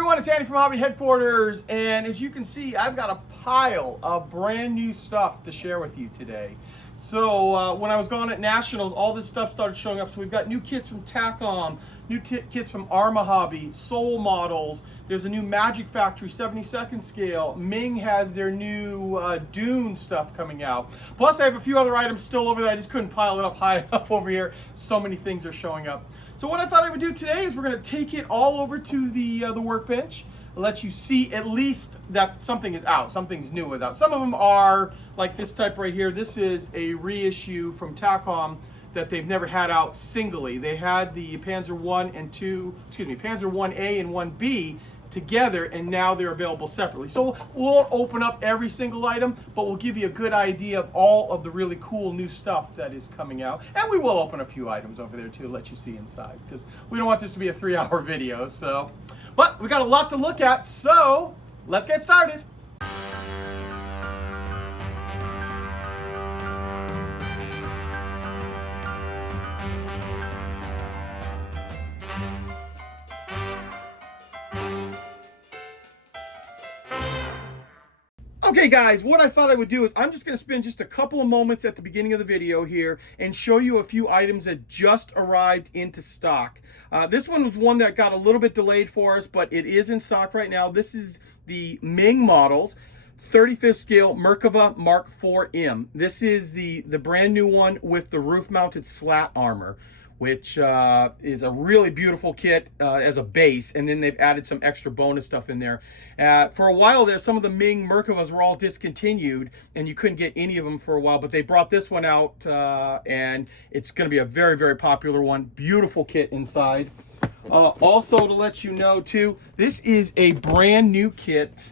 everyone, it's Andy from Hobby Headquarters, and as you can see, I've got a pile of brand new stuff to share with you today. So when I was gone at Nationals, all this stuff started showing up. So we've got new kits from Takom, new kits from Arma Hobby, Soul models. There's a new Magic Factory 72nd scale. Ming has their new Dune stuff coming out. Plus I have a few other items still over there. I just couldn't pile it up high enough over here. So many things are showing up. So what I thought I would do today is we're going to take it all over to the workbench, let you see at least that something is out, something's new with out. Some of them are like this type right here. This is a reissue from Takom that they've never had out singly. They had the Panzer 1 and 2, excuse me, Panzer 1A and 1B together, and now they're available separately. So we won't open up every single item, but we'll give you a good idea of all of the really cool new stuff that is coming out. And we will open a few items over there too, let you see inside, because we don't want this to be a 3-hour video. So, but we got a lot to look at, so let's get started. Okay guys, what I thought I would do is I'm just going to spend just a couple of moments at the beginning of the video here and show you a few items that just arrived into stock. This one was one that got a little bit delayed for us, but it is in stock right now. This is the Ming models, 35th scale Merkava Mark IV-M. This is the brand new one with the roof mounted slat armor, which is a really beautiful kit as a base, and then they've added some extra bonus stuff in there. For a while there, some of the Ming Merkavas were all discontinued, and you couldn't get any of them for a while, but they brought this one out, and it's going to be a very, very popular one. Beautiful kit inside. Also, to let you know, too, this is a brand new kit,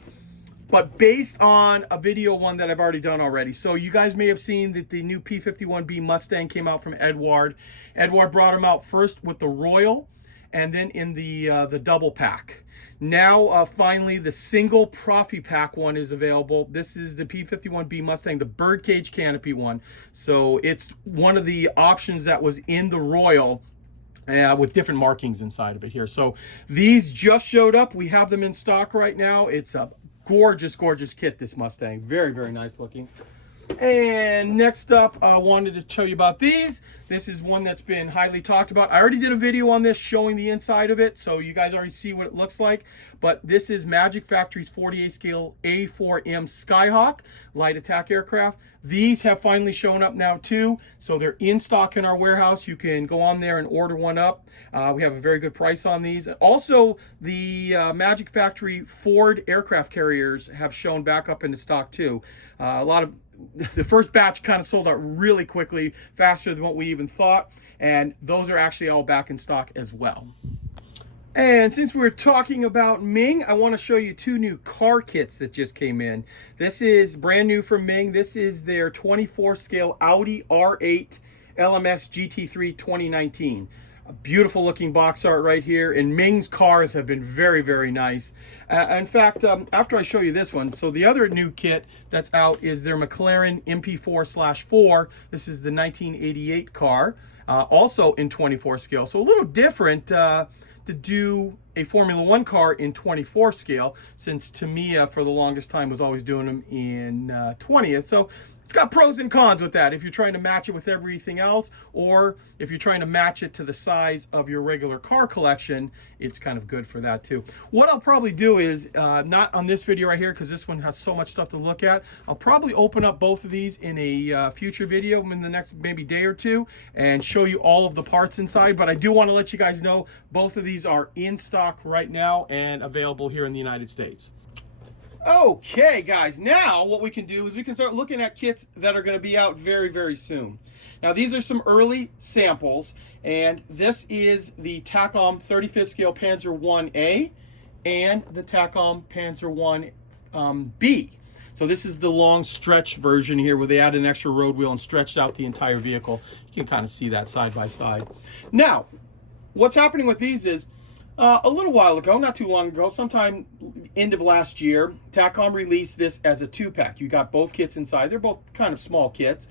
but based on a video one that I've already done already. So you guys may have seen that the new P-51B Mustang came out from Edward. Edward brought them out first with the Royal, and then in the double pack. Now, finally, the single Profi pack one is available. This is the P-51B Mustang, the birdcage canopy one. So it's one of the options that was in the Royal, with different markings inside of it here. So these just showed up. We have them in stock right now. It's a gorgeous, gorgeous kit, this Mustang. Very, very nice looking. And next up, I wanted to show you about these. This is one that's been highly talked about. I already did a video on this showing the inside of it, so you guys already see what it looks like. But this is Magic Factory's 48 scale A4M Skyhawk light attack aircraft. These have finally shown up now too, so they're in stock in our warehouse. You can go on there and order one up. We have a very good price on these. Also, the Magic Factory Ford aircraft carriers have shown back up into stock too. The first batch kind of sold out really quickly, faster than what we even thought, and those are actually all back in stock as well. And since we're talking about Ming, I want to show you two new car kits that just came in. This is brand new from Ming. This is their 24 scale Audi R8 LMS GT3 2019. A beautiful looking box art right here, and Ming's cars have been very, very nice. In fact, after I show you this one, so the other new kit that's out is their McLaren MP4/4. This is the 1988 car, also in 24 scale. So a little different to do a Formula One car in 24 scale, since Tamiya for the longest time was always doing them in 20th. So it's got pros and cons with that if you're trying to match it with everything else, or if you're trying to match it to the size of your regular car collection, it's kind of good for that too. What I'll probably do is, not on this video right here because this one has so much stuff to look at, I'll probably open up both of these in a future video in the next maybe day or two and show you all of the parts inside. But I do want to let you guys know both of these are in stock right now and available here in the United States. Okay guys, now what we can do is we can start looking at kits that are going to be out very, very soon. Now these are some early samples, and this is the Takom 35th scale Panzer 1A and the Takom Panzer 1B. So this is the long stretch version here where they added an extra road wheel and stretched out the entire vehicle. You can kind of see that side by side. Now, what's happening with these is, a little while ago, not too long ago, sometime end of last year, Takom released this as a 2-pack. You got both kits inside. They're both kind of small kits.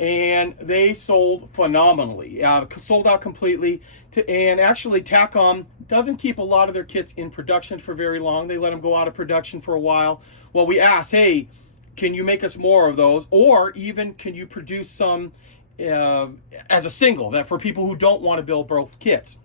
and they sold phenomenally. Sold out completely. And actually, Takom doesn't keep a lot of their kits in production for very long. They let them go out of production for a while. Well, we asked, hey, can you make us more of those? Or even can you produce some as a single, that for people who don't want to build both kits?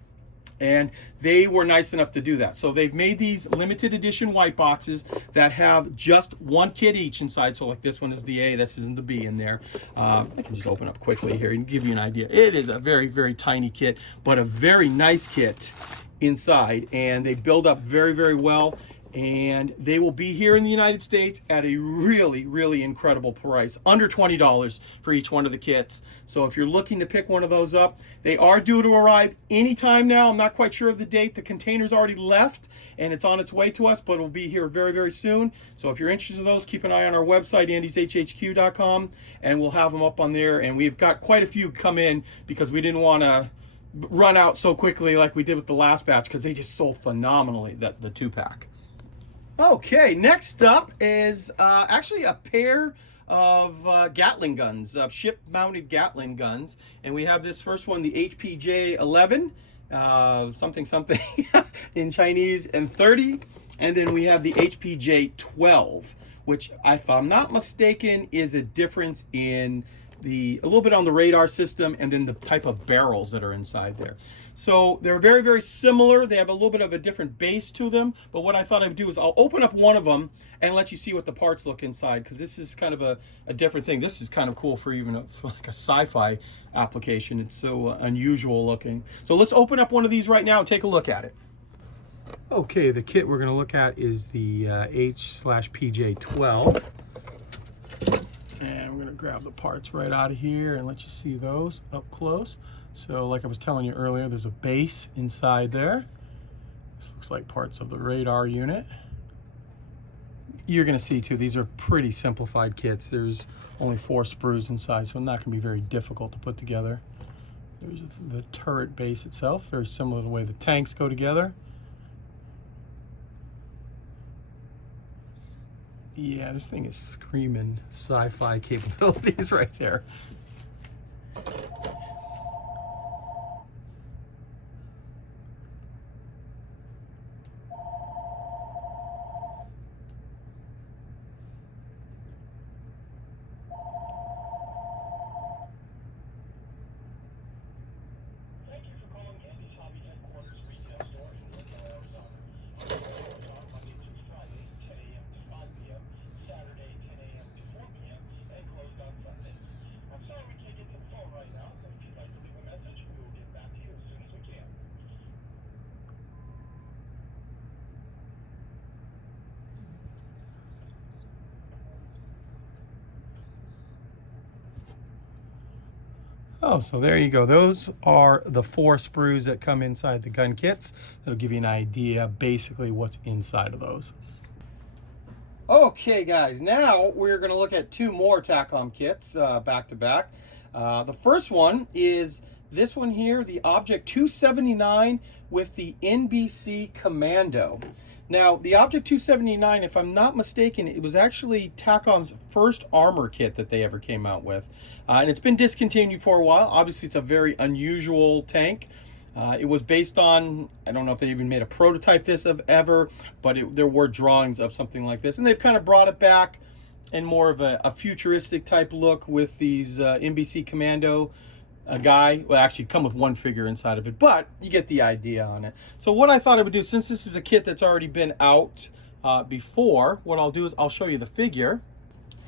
And they were nice enough to do that. So they've made these limited edition white boxes that have just one kit each inside. So like this one is the A, this isn't the B in there. I can just open up quickly here and give you an idea. It is a very, very tiny kit, but a very nice kit inside. And they build up very, very well. And they will be here in the United States at a really, really incredible price, under $20 for each one of the kits. So if you're looking to pick one of those up, they are due to arrive anytime now. I'm not quite sure of the date. The container's already left and it's on its way to us, but it'll be here very, very soon. So if you're interested in those, keep an eye on our website, andyshhq.com, and we'll have them up on there. And we've got quite a few come in because we didn't want to run out so quickly like we did with the last batch, because they just sold phenomenally, the 2-pack. Okay, next up is actually a pair of Gatling guns, ship-mounted Gatling guns. And we have this first one, the HPJ-11, something in Chinese, and 30. And then we have the HPJ-12, which, if I'm not mistaken, is a difference in a little bit on the radar system and then the type of barrels that are inside there. So they're very, very similar. They have a little bit of a different base to them, but what I thought I would do is I'll open up one of them and let you see what the parts look inside, because this is kind of a different thing. This is kind of cool for even for like a sci-fi application. It's so unusual looking. So let's open up one of these right now and take a look at it. Okay, the kit we're going to look at is the H/PJ-12. And I'm going to grab the parts right out of here and let you see those up close. So like I was telling you earlier, there's a base inside there. This looks like parts of the radar unit. You're going to see too, these are pretty simplified kits. There's only 4 sprues inside, so not going to be very difficult to put together. There's the turret base itself, very similar to the way the tanks go together. Yeah, this thing is screaming sci-fi capabilities right there. Thank you for calling Andy's Hobby Headquarters Retail Store in Glendale, Arizona. Our stores are Monday through Friday, 10 a.m. to 5 p.m., Saturday, 10 a.m. to 4 p.m., and closed on Sundays. I'm sorry we can't get to the phone right now, so if you'd like to leave a message, we will get back to you as soon as we can. Oh, so there you go. Those are the 4 sprues that come inside the gun kits. That'll give you an idea basically what's inside of those. Okay guys, now we're going to look at 2 more Takom kits back to back. The first one is this one here, the Object 279 with the NBC Commando. Now, the Object 279, if I'm not mistaken, it was actually Takom's first armor kit that they ever came out with. And it's been discontinued for a while. Obviously, it's a very unusual tank. It was based on, I don't know if they even made a prototype this of ever, but there were drawings of something like this. And they've kind of brought it back in more of a futuristic type look with these NBC Commando guy. Well, actually come with 1 figure inside of it, but you get the idea on it. So what I thought I would do, since this is a kit that's already been out before, what I'll do is I'll show you the figure.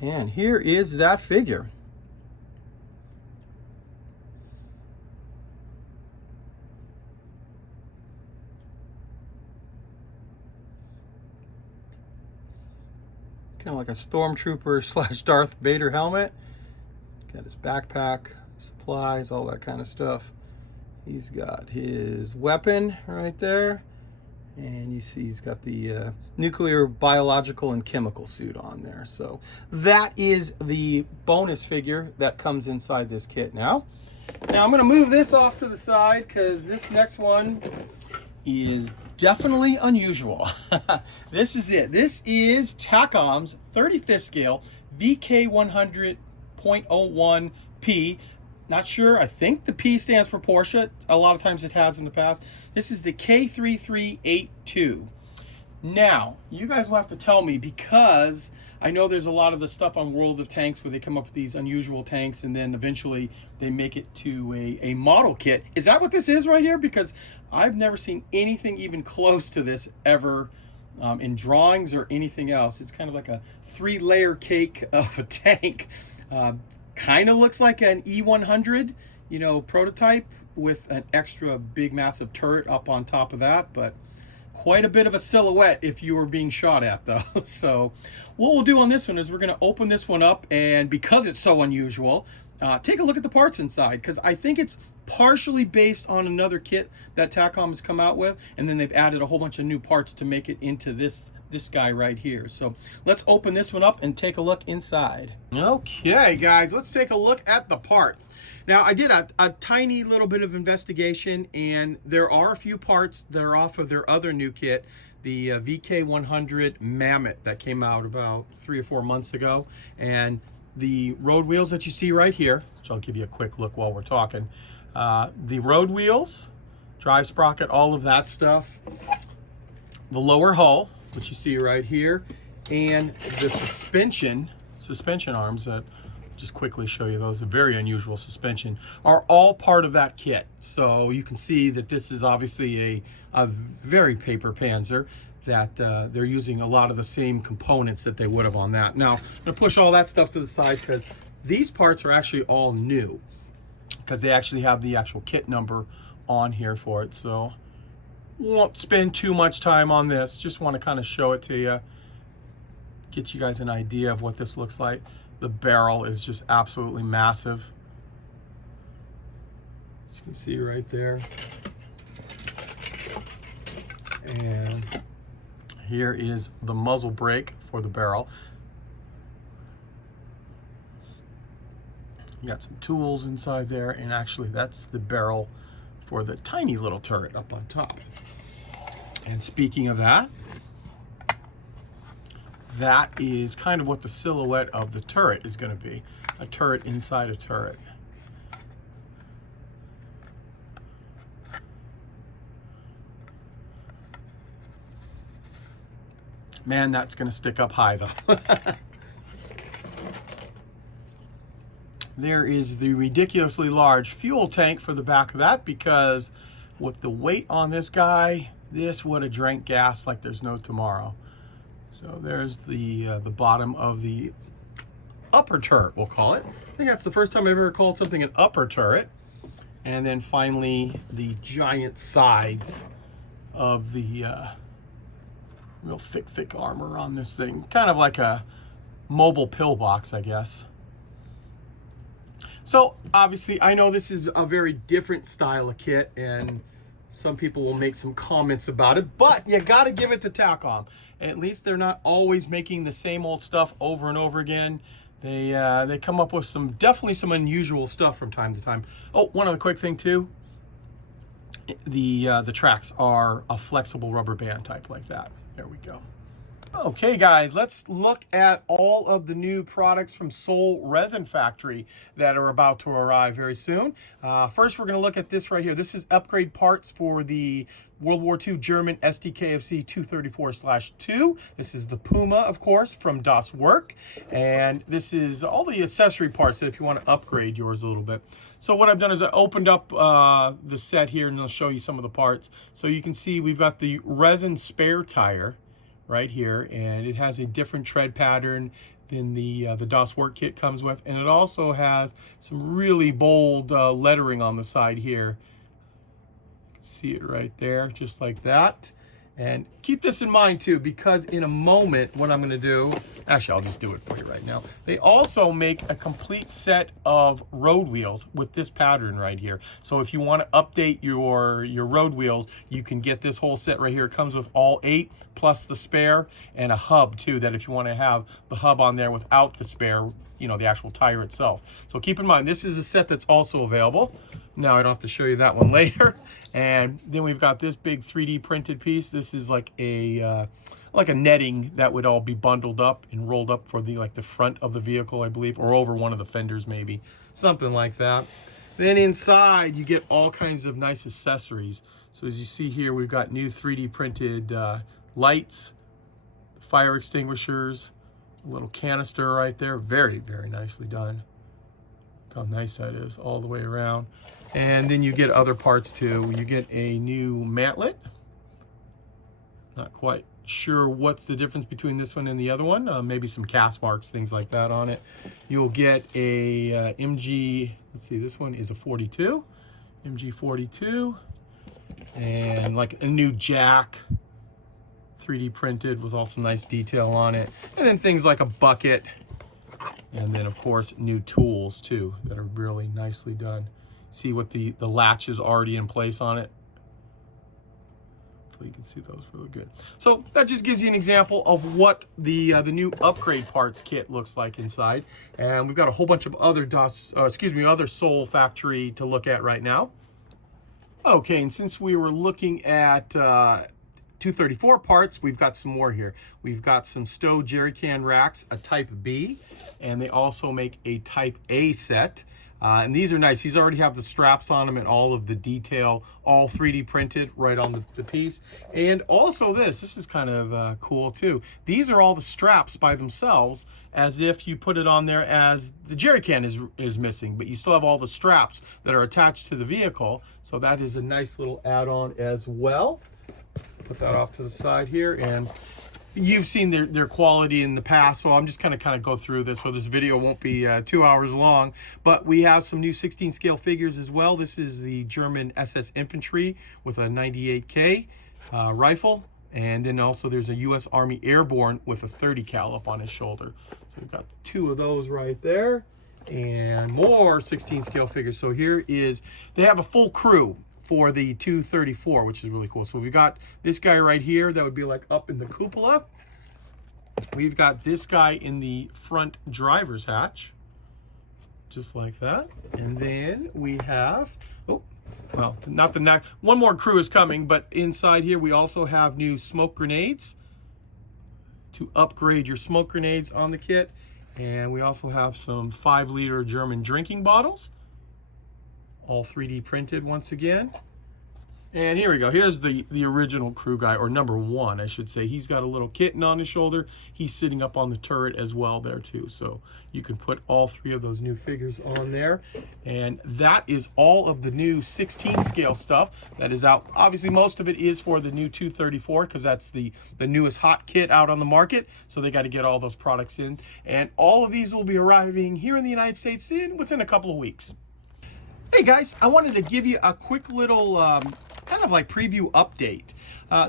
And here is that figure. Kind of like a stormtrooper / Darth Vader helmet. Got his backpack, supplies, all that kind of stuff. He's got his weapon right there, and you see he's got the nuclear, biological, and chemical suit on there. So that is the bonus figure that comes inside this kit. Now I'm going to move this off to the side because this next one is definitely unusual. This is it. This is Takom's 35th scale VK100.01 P. Not sure. I think the P stands for Porsche. A lot of times it has in the past. This is the K3382. Now, you guys will have to tell me, because I know there's a lot of the stuff on World of Tanks where they come up with these unusual tanks and then eventually they make it to a model kit. Is that what this is right here? Because I've never seen anything even close to this ever in drawings or anything else. It's kind of like a 3-layer cake of a tank. Kind of looks like an E100, you know, prototype with an extra big massive turret up on top of that, but quite a bit of a silhouette if you were being shot at though. So what we'll do on this one is we're going to open this one up, and because it's so unusual, take a look at the parts inside, because I think it's partially based on another kit that Takom has come out with, and then they've added a whole bunch of new parts to make it into this guy right here. So let's open this one up and take a look inside. Okay guys, let's take a look at the parts. Now I did a tiny little bit of investigation, and there are a few parts that are off of their other new kit, the VK100 Mammoth that came out about 3 or 4 months ago. And the road wheels that you see right here, which I'll give you a quick look while we're talking, the road wheels, drive sprocket, all of that stuff, the lower hull, which you see right here, and the suspension arms that just quickly show you, those are very unusual suspension, are all part of that kit. So you can see that this is obviously a very paper Panzer, that they're using a lot of the same components that they would have on that. Now I'm gonna push all that stuff to the side, because these parts are actually all new, because they actually have the actual kit number on here for it. So won't spend too much time on this, just want to kind of show it to you, get you guys an idea of what this looks like. The barrel is just absolutely massive, as you can see right there. And here is the muzzle brake for the barrel. You got some tools inside there, and actually that's the barrel for the tiny little turret up on top. And speaking of that, that is kind of what the silhouette of the turret is going to be, a turret inside a turret. Man, that's going to stick up high though. There is the ridiculously large fuel tank for the back of that, because with the weight on this guy, this would have drank gas like there's no tomorrow. So there's the bottom of the upper turret, we'll call it. I think that's the first time I've ever called something an upper turret. And then finally the giant sides of the real thick armor on this thing. Kind of like a mobile pillbox, I guess. So obviously I know this is a very different style of kit, and some people will make some comments about it, but you got to give it to Takom. At least they're not always making the same old stuff over and over again. They come up with definitely some unusual stuff from time to time. Oh, one other quick thing too. The tracks are a flexible rubber band type like that. There we go. Okay guys, let's look at all of the new products from Seoul Resin Factory that are about to arrive very soon. First, we're going to look at this right here. This is upgrade parts for the World War II German STKFC 234/2. This is the Puma, of course, from Das Werk. And this is all the accessory parts that if you want to upgrade yours a little bit. So what I've done is I opened up the set here, and I'll show you some of the parts. So you can see we've got the resin spare tire right here, and it has a different tread pattern than the Das Werk kit comes with, and it also has some really bold lettering on the side here. You can see it right there, just like that. And keep this in mind too, because in a moment, what I'm going to do, actually, I'll just do it for you right now. They also make a complete set of road wheels with this pattern right here. So if you want to update your road wheels, you can get this whole set right here. It comes with all 8 plus the spare, and a hub too, that if you want to have the hub on there without the spare, you know, the actual tire itself. So keep in mind, this is a set that's also available. Now I don't have to show you that one later. And then we've got this big 3D printed piece. This is like a netting that would all be bundled up and rolled up for the front of the vehicle, I believe, or over one of the fenders maybe, something like that. Then inside you get all kinds of nice accessories. So as you see here, we've got new 3D printed lights, fire extinguishers, a little canister right there. Very, very nicely done. Look how nice that is all the way around. And then you get other parts too. You get a new mantlet. Not quite sure what's the difference between this one and the other one. Maybe some cast marks, things like that on it. You'll get a MG, let's see, this one is a 42, MG 42. And like a new jack, 3D printed with also nice detail on it. And then things like a bucket. And then of course new tools too that are really nicely done. See what the latch is already in place on it. Hopefully you can see those really good. So that just gives you an example of what the new upgrade parts kit looks like inside. And we've got a whole bunch of other other Seoul factory to look at right now. Okay, and since we were looking at 234 parts, we've got some more here. We've got some Stowe jerry can racks, a Type B, and they also make a Type A set. And these are nice. These already have the straps on them and all of the detail, all 3D printed right on the piece. And also this is kind of cool too. These are all the straps by themselves, as if you put it on there as the jerry can is missing, but you still have all the straps that are attached to the vehicle. So that is a nice little add-on as well. Put that off to the side here, and you've seen their quality in the past, so I'm just kind of go through this, so this video won't be 2 hours long. But we have some new 16 scale figures as well. This is the German SS Infantry with a 98K rifle, and then also there's a US Army Airborne with a 30 cal up on his shoulder. So we've got two of those right there, and more 16 scale figures. So here is, they have a full crew for the 234, which is really cool. So we've got this guy right here that would be like up in the cupola. We've got this guy in the front driver's hatch, just like that. And then we have, oh, well, not the next, one more crew is coming, but inside here we also have new smoke grenades to upgrade your smoke grenades on the kit. And we also have some 5-liter German drinking bottles, all 3D printed once again. And here we go. Here's the original crew guy, or number one, I should say. He's got a little kitten on his shoulder. He's sitting up on the turret as well there too. So you can put all three of those new figures on there. And that is all of the new 16 scale stuff that is out. Obviously, most of it is for the new 234 because that's the newest hot kit out on the market. So they got to get all those products in. And all of these will be arriving here in the United States within a couple of weeks. Hey guys, I wanted to give you a quick little kind of like preview update.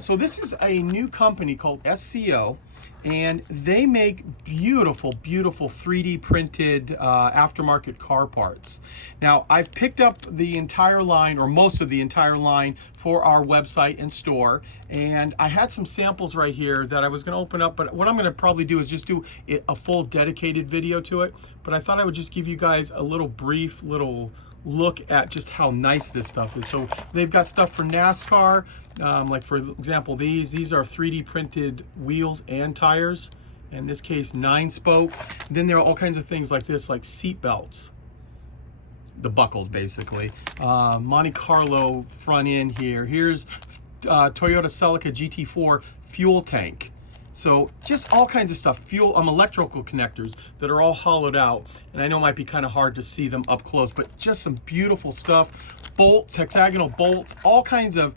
So this is a new company called SCO, and they make beautiful, beautiful 3D printed aftermarket car parts. Now, I've picked up the entire line, or most of the entire line, for our website and store, and I had some samples right here that I was going to open up, but what I'm going to probably do is just do a full dedicated video to it. But I thought I would just give you guys a little brief little look at just how nice this stuff is. So they've got stuff for NASCAR, like for example, these are 3D printed wheels and tires. In this case, 9-spoke. Then there are all kinds of things like this, like seat belts, the buckles basically. Monte Carlo front end here. Here's Toyota Celica GT4 fuel tank. So just all kinds of stuff, fuel, electrical connectors that are all hollowed out. And I know it might be kind of hard to see them up close, but just some beautiful stuff. Bolts, hexagonal bolts, all kinds of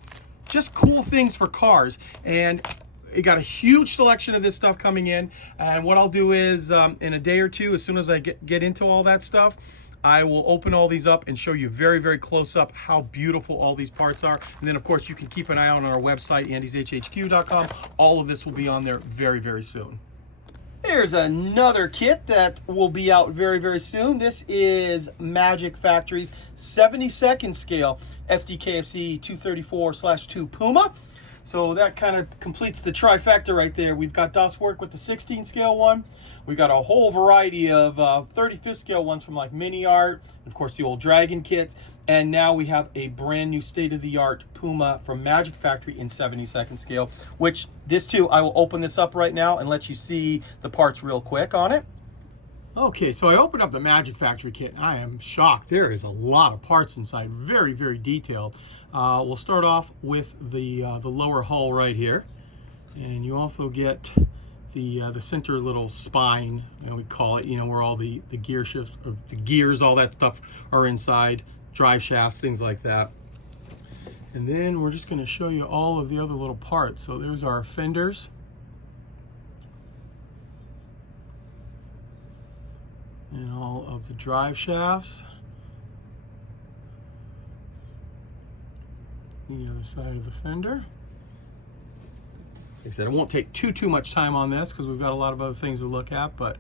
just cool things for cars. And you got a huge selection of this stuff coming in. And what I'll do is in a day or two, as soon as I get into all that stuff, I will open all these up and show you very, very close up how beautiful all these parts are. And then, of course, you can keep an eye on our website, andyshhq.com. All of this will be on there very, very soon. Here's another kit that will be out very, very soon. This is Magic Factory's 72nd scale SDKFC 234/2 Puma. So that kind of completes the trifecta right there. We've got dust work with the 16 scale one. We've got a whole variety of 35th scale ones from like Mini Art, and of course the old Dragon kits. And now we have a brand new state-of-the-art Puma from Magic Factory in 72nd scale, which this too, I will open this up right now and let you see the parts real quick on it. Okay, so I opened up the Magic Factory kit. I am shocked. There is a lot of parts inside, very, very detailed. We'll start off with the lower hull right here, and you also get the center little spine, we call it, where all the gear shifts, or the gears, all that stuff are inside, drive shafts, things like that. And then we're just going to show you all of the other little parts. So there's our fenders. And all of the drive shafts. The other side of the fender. Like I said, it won't take too much time on this because we've got a lot of other things to look at, but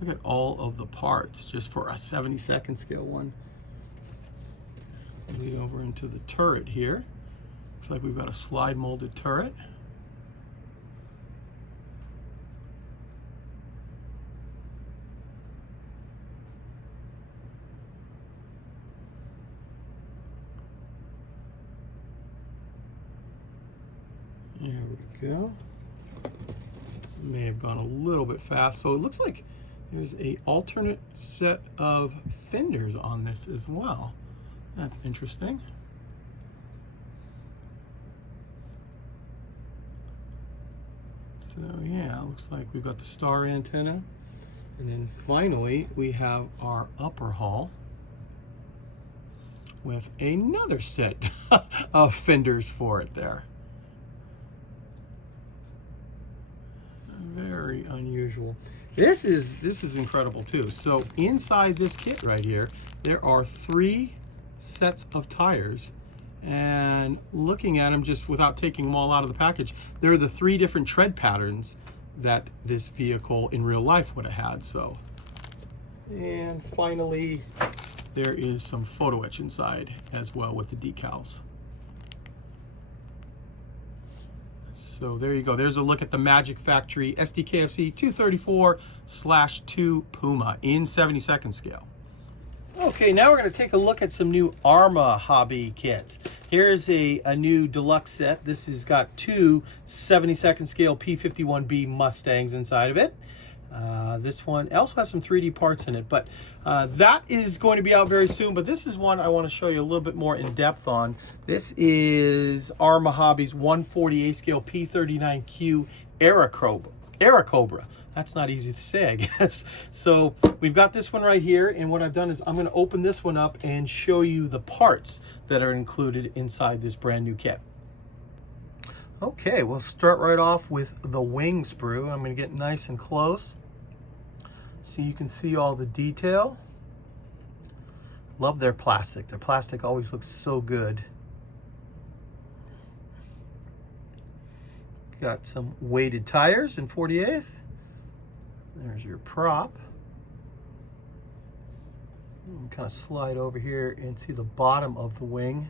look at all of the parts just for a 72nd scale one. Lead over into the turret here. Looks like we've got a slide molded turret. There we go. May have gone a little bit fast. So it looks like there's a alternate set of fenders on this as well. That's interesting. So yeah, looks like we've got the star antenna. And then finally, we have our upper hull with another set of fenders for it there. Very unusual. This is incredible too. So inside this kit right here, there are 3 sets of tires. And looking at them just without taking them all out of the package, there are the 3 different tread patterns that this vehicle in real life would have had. So, and finally, there is some photo etch inside as well with the decals. So there you go. There's a look at the Magic Factory SDKFC 234/2 Puma in 72nd scale. Okay, now we're going to take a look at some new Arma Hobby kits. Here's a new deluxe set. This has got 2 72nd scale P51B Mustangs inside of it. This one also has some 3D parts in it, but that is going to be out very soon. But this is one I want to show you a little bit more in depth on. This is Arma Hobby's 148 scale P39Q Airacobra. That's not easy to say, I guess. So we've got this one right here, and what I've done is I'm going to open this one up and show you the parts that are included inside this brand new kit. Okay, we'll start right off with the wing sprue. I'm going to get nice and close so you can see all the detail. Love their plastic. Their plastic always looks so good. Got some weighted tires in 48th. There's your prop. Kind of slide over here and see the bottom of the wing.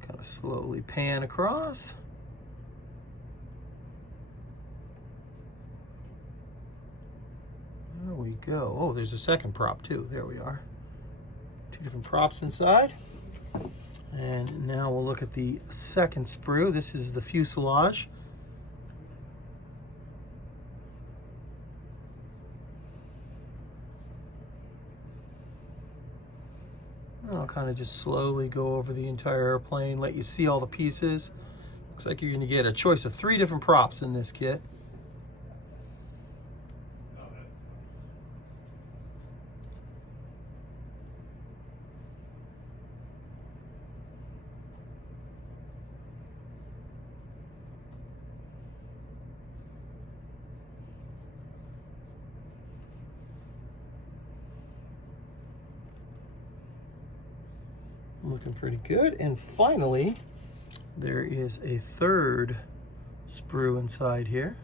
Kind of slowly pan across. There we go. Oh, there's a second prop too. There we are. 2 different props inside. And now we'll look at the second sprue. This is the fuselage. And I'll kind of just slowly go over the entire airplane, let you see all the pieces. Looks like you're going to get a choice of 3 different props in this kit. Looking pretty good. And finally, there is a third sprue inside here.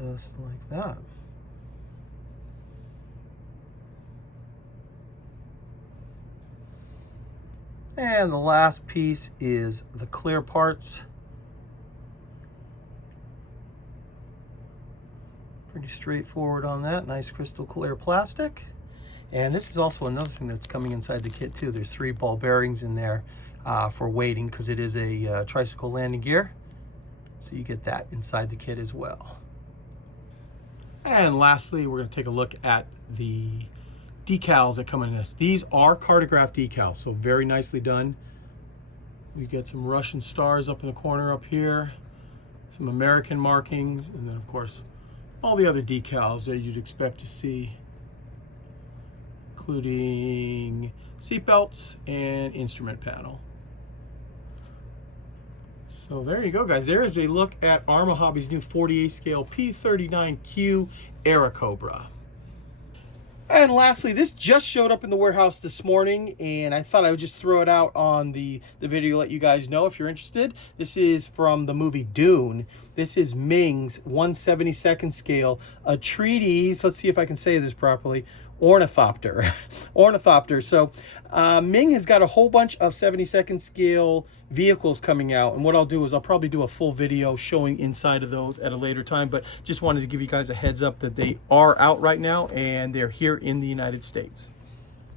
Just like that. And the last piece is the clear parts. Pretty straightforward on that. Nice crystal clear plastic. And this is also another thing that's coming inside the kit too. There's 3 ball bearings in there for weighting, because it is a tricycle landing gear. So you get that inside the kit as well. And lastly, we're going to take a look at the decals that come in this. These are cartograph decals, so very nicely done. We get some Russian stars up in the corner up here, some American markings, and then of course all the other decals that you'd expect to see, including seat belts and instrument panel. So there you go, guys. There is a look at Arma Hobby's new 48 scale P39Q Airacobra. And lastly, this just showed up in the warehouse this morning, and I thought I would just throw it out on the video, let you guys know if you're interested. This is from the movie Dune. This is Ming's 1/72nd scale, a treatise, let's see if I can say this properly, ornithopter. Ornithopter. So Ming has got a whole bunch of 72nd scale vehicles coming out, and what I'll do is I'll probably do a full video showing inside of those at a later time, but just wanted to give you guys a heads up that they are out right now and they're here in the United States.